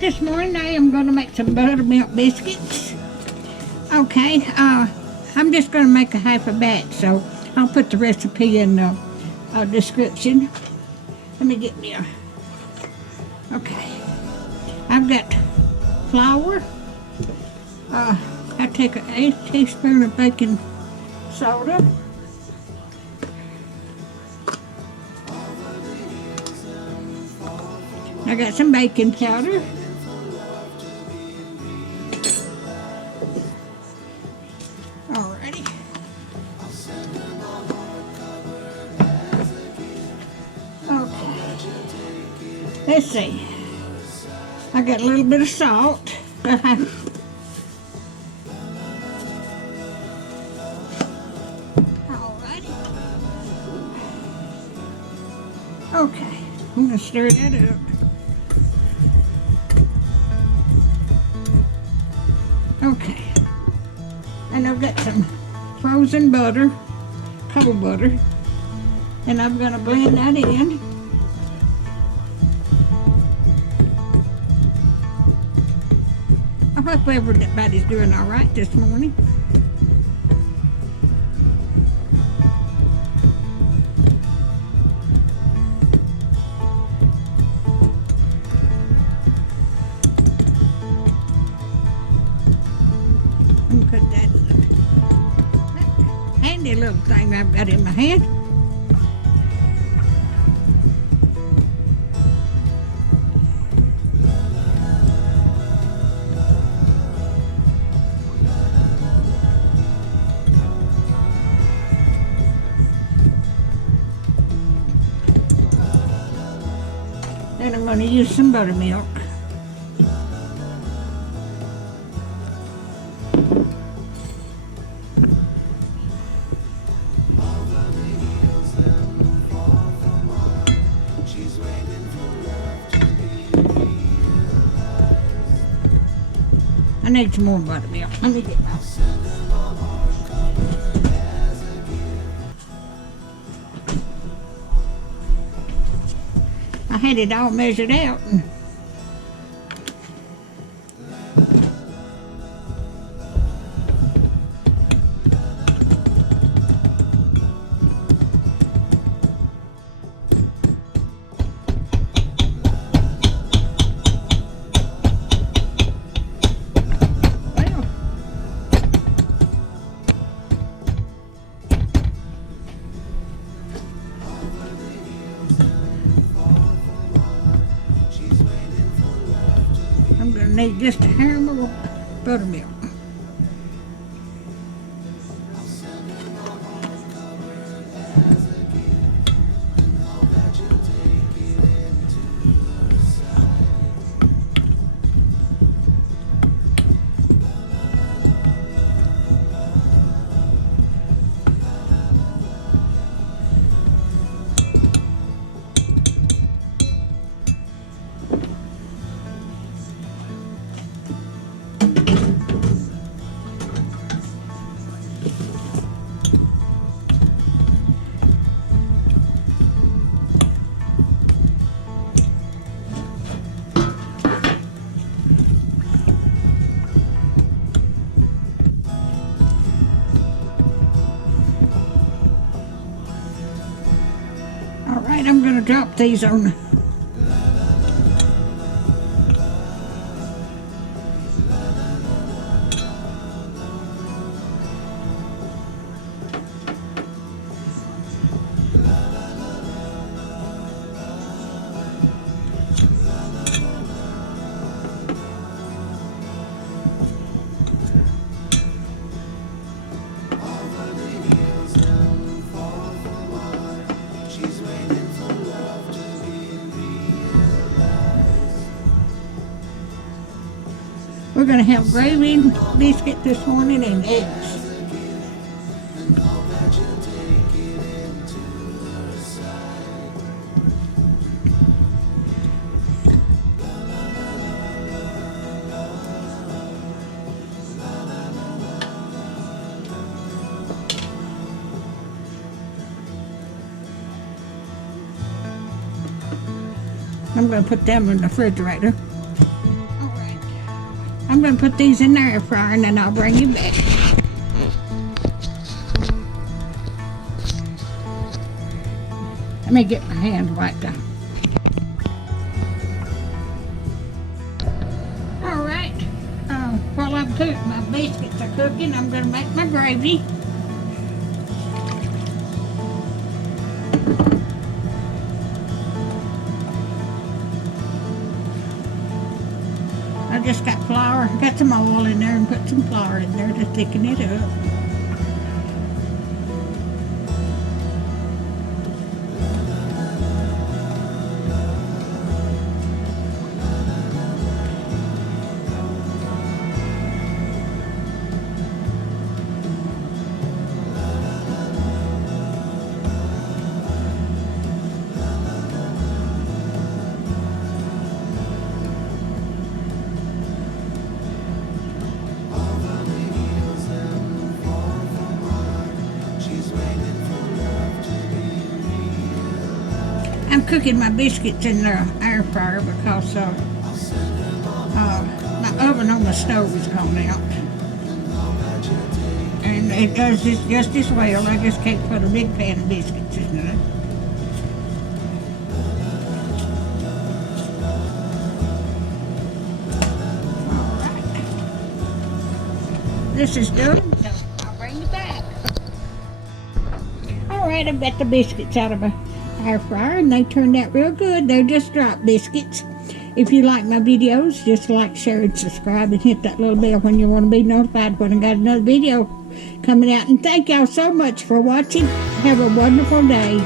This morning I am going to make some buttermilk biscuits. Okay, I'm just going to make a half a batch, so I'll put the recipe in the description. Let me get there. Okay, I've got flour. I take an 1/8 teaspoon of baking soda. I got some baking powder. Alrighty. Okay. Let's see. I got a little bit of salt. Alrighty. Okay. I'm going to stir that up. Okay, and I've got some frozen butter, cold butter, and I'm going to blend that in. I hope everybody's doing all right this morning. Put that handy little thing I've got in my hand. Then I'm going to use some buttermilk. I need some more buttermilk. Let me get my... I had it all measured out. I'm going to need just a hair more buttermilk. Alright, I'm going to drop these on. We're going to have gravy biscuit this morning and eggs. I'm going to put them in the refrigerator. I'm going to put these in the air fryer and then I'll bring you back. Let me get my hands wiped down. Alright, while I'm cooking, my biscuits are cooking, I'm going to make my gravy. I just got flour, got some oil in there and put some flour in there to thicken it up. I'm cooking my biscuits in the air fryer because my oven on the stove is gone out. And it does this just as well. I just can't put a big pan of biscuits in there. Alright. This is done, so I'll bring you back. Alright, I've got the biscuits out of my air fryer and they turned out real good. They're just drop biscuits. If you like my videos, just like, share, and subscribe, and hit that little bell when you want to be notified when I got another video coming out. And thank y'all so much for watching. Have a wonderful day.